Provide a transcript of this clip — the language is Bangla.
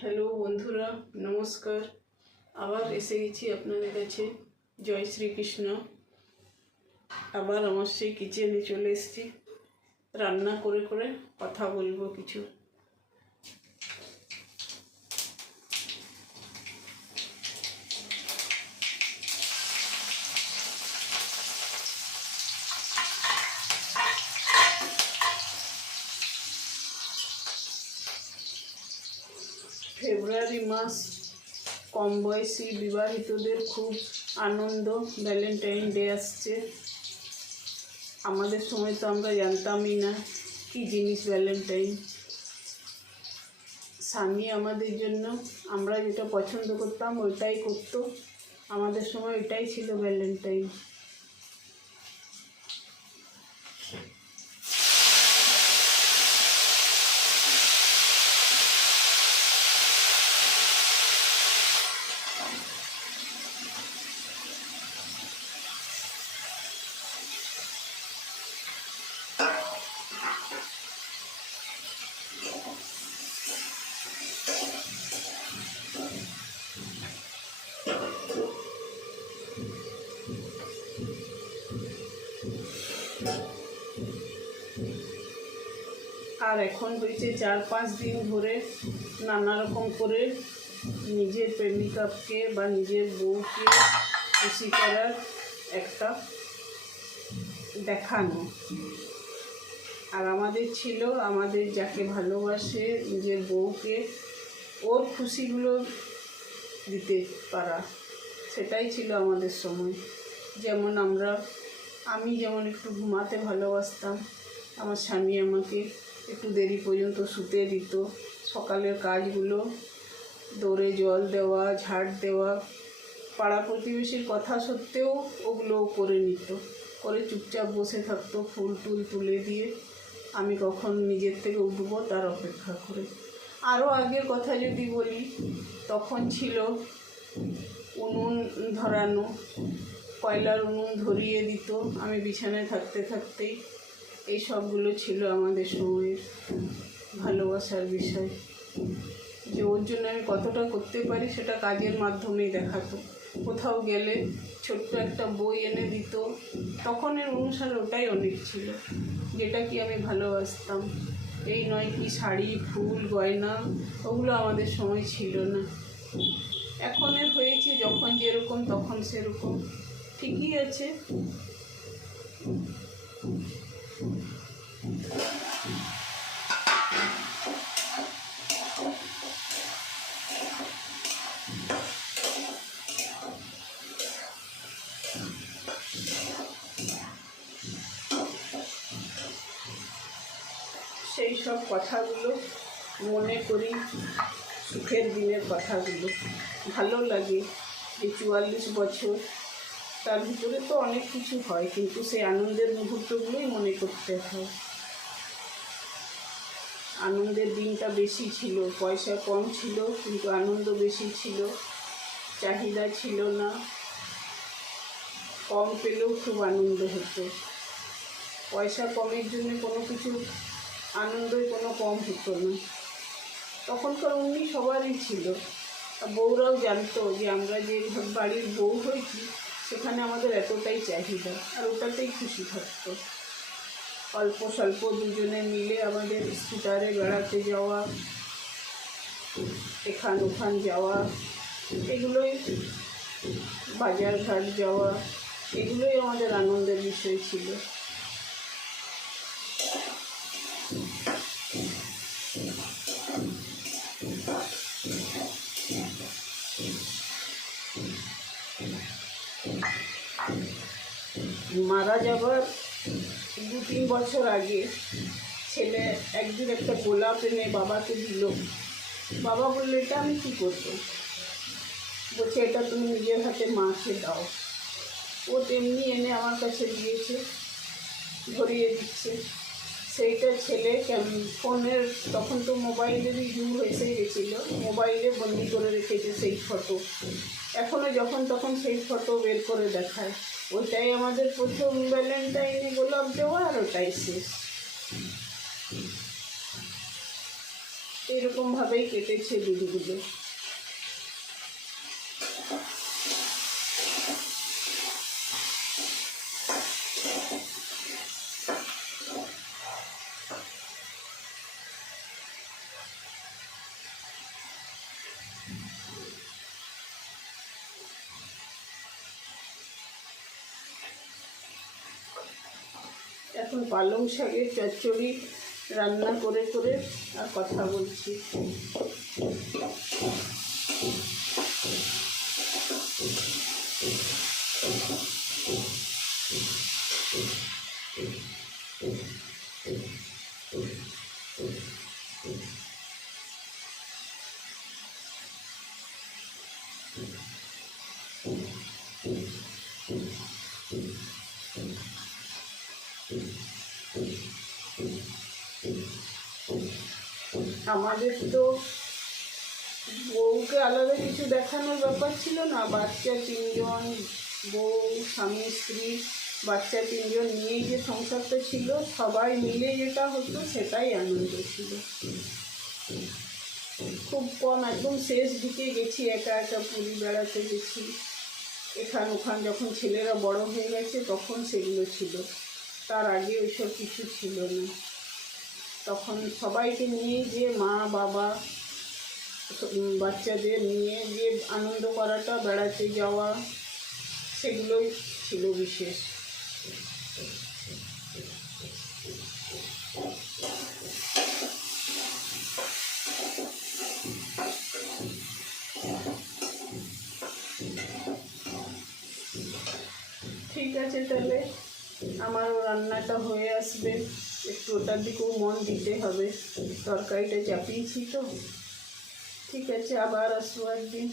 হ্যালো বন্ধুরা, নমস্কার। আবার এসে গেছি আপনাদের কাছে। জয় শ্রীকৃষ্ণ। আবার আমার সেই কিচেনে চলে এসেছি। রান্না করে করে কথা বলব কিছু। ফেব্রুয়ারি মাস কম বয়সী বিবাহিতদের খুব আনন্দ। ভ্যালেন্টাইন ডে আসছে। আমাদের সময় তো আমরা জানতামই না কি জিনিস ভ্যালেন্টাইন স্বামী আমাদের জন্য, আমরা যেটা পছন্দ করতাম ওইটাই করতো। আমাদের সময় ওইটাই ছিল ভ্যালেন্টাইন আর এখন হয়েছে চার পাঁচ দিন ধরে নানা রকম করে নিজের প্রেমিকাকে বা নিজের বউকে খুশি করার একটা দেখানো। আর আমাদের ছিল, আমাদের যাকে ভালোবাসে নিজের বউকে, ওর খুশিগুলো দিতে পারা। সেটাই ছিল আমাদের সময়। যেমন আমরা, আমি যেমন একটু ঘুমাতে ভালোবাসতাম, আমার স্বামী আমাকে একটু দেরি পর্যন্ত শুতে দিত। সকালের কাজগুলো, দৌড়ে জল দেওয়া, ঝাড় দেওয়া, পাড়া প্রতিবেশীর কথা সত্ত্বেও ওগুলো করে নিত। করে চুপচাপ বসে থাকতো ফুল টুল তুলে দিয়ে। আমি কখন নিজের থেকে উঠবো তার অপেক্ষা করে। আরও আগের কথা যদি বলি, তখন ছিল উনুন ধরানো। কয়লার উনুন ধরিয়ে দিত। আমি বিছানায় থাকতে থাকতেই এই সবগুলো ছিল আমাদের সময়ের ভালোবাসার বিষয়। যে ওর জন্য আমি কতটা করতে পারি সেটা কাজের মাধ্যমেই দেখাতো। কোথাও গেলে ছোট্ট একটা বই এনে দিত। তখনের অনুসারে ওটাই অনেক ছিল, যেটা কি আমি ভালোবাসতাম। এই নয় কি শাড়ি, ফুল, গয়না, ওগুলো আমাদের সময় ছিল না। এখনের হয়েছে যখন যেরকম, তখন সেরকম। ঠিকই আছে। সেই সব কথাগুলো মনে করি সুখের দিনের কথাগুলো। ভালো লাগে যে চুয়াল্লিশ বছর তার ভিতরে তো অনেক কিছু হয়, কিন্তু সেই আনন্দের মুহূর্তগুলোই মনে করতে হয়। আনন্দের দিনটা বেশি ছিল, পয়সা কম ছিল, কিন্তু আনন্দ বেশি ছিল, চাহিদা ছিল না। কম পেলেও খুব আনন্দ হতো। পয়সা কমের জন্য কোনো কিছু, আনন্দই কোনো কম হতো না। তখনকার উনি সবারই ছিল। বউরাও জানতো যে আমরা যে বাড়ির বউ হয়েছি সেখানে আমাদের এতটাই চাহিদা আর ওটাতেই খুশি থাকতো। অল্প স্বল্প দুজনে মিলে আমাদের স্কুটারে বেড়াতে যাওয়া, এখান ওখান যাওয়া, এগুলোই বাজার ঘাট যাওয়া, এগুলোই আমাদের আনন্দের বিষয় ছিল। মারা যাবার দু তিন বছর আগে ছেলে একদিন একটা গোলাপ এনে বাবাকে দিল। বাবা বলল, এটা আমি কী করব? বলছে, এটা তুমি নিজের হাতে মাকে দাও। ও তেমনি এনে আমার কাছে দিয়েছে, ধরিয়ে দিচ্ছে। সেইটা ছেলে ফোনের, তখন তো মোবাইলেরই যুগ এসে গেছিল। মোবাইলে বন্দি করে রেখেছে সেই ফটো। এখনও যখন তখন সেই ফটো বের করে দেখায়। ওইটাই আমাদের প্রথম ভ্যালেন্টাইনে গোলাপ দেওয়া আর ওটাই শেষ। এরকমভাবেই কেটেছে দিদিগুলো। এখন পালং শাকের চচ্চড়ি রান্না করে করে আর কথা বলছি। আমাদের তো বউকে আলাদা কিছু দেখানোর ব্যাপার ছিল না। বাচ্চা তিনজন, বউ, স্বামী, স্ত্রী, বাচ্চা তিনজন নিয়েই যে সংসারটা ছিল, সবাই মিলে যেটা হতো সেটাই আনন্দ ছিল। খুব কম, একদম শেষ দিকে গেছি, একা একা পুরী বেড়াতে গেছি। এখান ওখান যখন ছেলেরা বড় হয়ে গেছে, তখন সেগুলো ছিল। তার আগে ওইসব কিছু ছিল না। তখন সবাইকে নিয়ে যে মা, বাবা বাচ্চাদের নিয়ে যে আনন্দ করাটা, বেড়াতে যাওয়া, সেগুলোই ছিল বিশেষ। ঠিক আছে তাহলে, আমারও রান্নাটা হয়ে আসবে। একটু ওটার দিকেও মন দিতে হবে তরকারিটা চাপিয়েছি তো ঠিক আছে আবার আসব একদিন